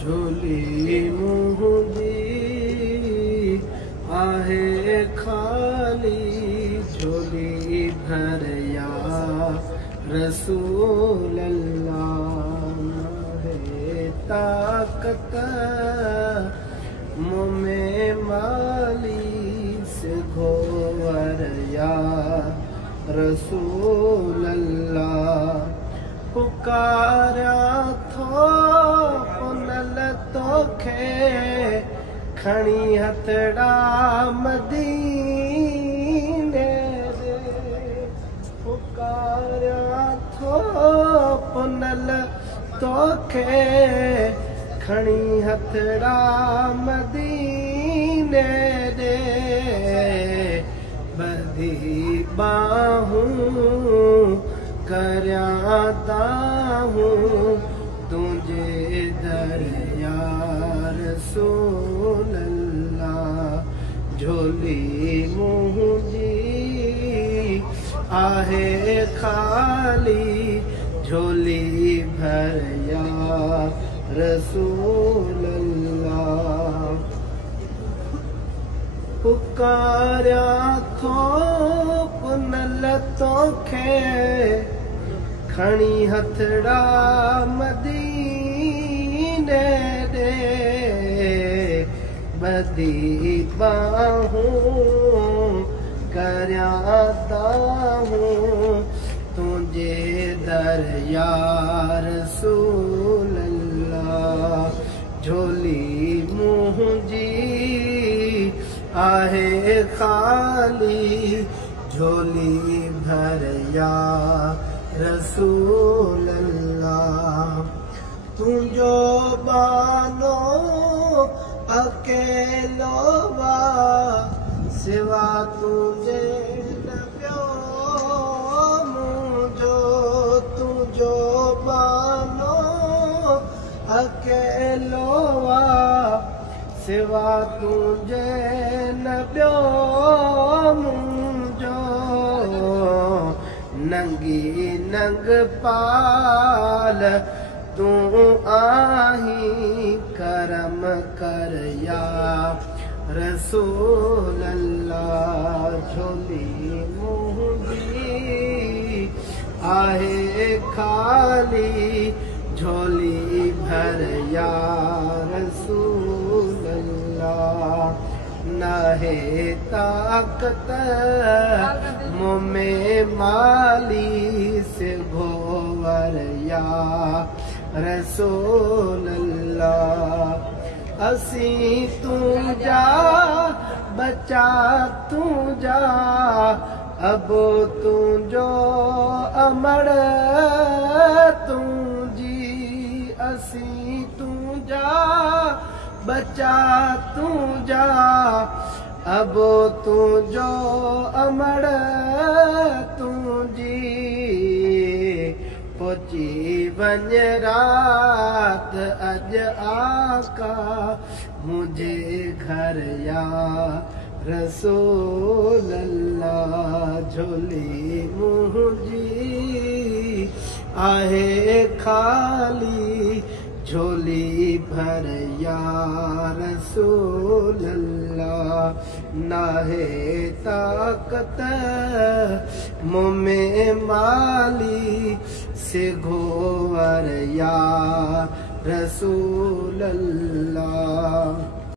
झोली मुंहिंजी आहे खाली झोली भर या रसूल अल्लाह है ताकत मुँह में माली से घोवर या रसूल अल्लाह पुकारा थो पुनल तोखे खणी हथड़ा मदीने दे पुकारा थो पुनल तोखे खणी हथड़ा मदीने दे बधी बाहूं करयाता हूँ तुझे दर या रसूल अल्लाह झोली मुंहिंजी आहे खाली झोली भर या रसूल अल्लाह पुकारा थो पुनल तोखे खणी हथड़ा मदीने दे बदी बाहूं करयाता हूँ तुझे दर या रसूल अल्लाह झोली मुंहिंजी आहे खाली झोली भर या रसूल अल्लाह तुझो बानो अकेलो वा सिवा तुझे न प्यो मुझो तुझो बानो अकेलो वा सिवा तुझे न प्यो मुझो नंगी नंग पाल तू आही करम कर या रसूल अल्लाह झोली मुंहिंजी आहे खाली झोली भर या रसूल अल्लाह नाहे ताकत मुँह में माली से घोवर या रसूल अल्लाह असी तुझा बचा तुझा अब तुझो अमर तुझी असी तुझा बचा तुझा अब तुझो अमर तुझी पहुची वञ रात अज आका मुझे घर या रसूल अल्लाह झोली मुंहिंजी आहे खाली झोली भर या रसूल अल्लाह नाहे ताकत मुँह में माली से घोवर या रसूल अल्लाह।